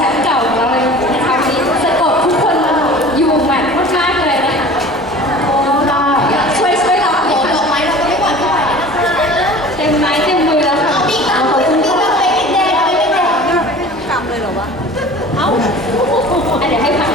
ฉัน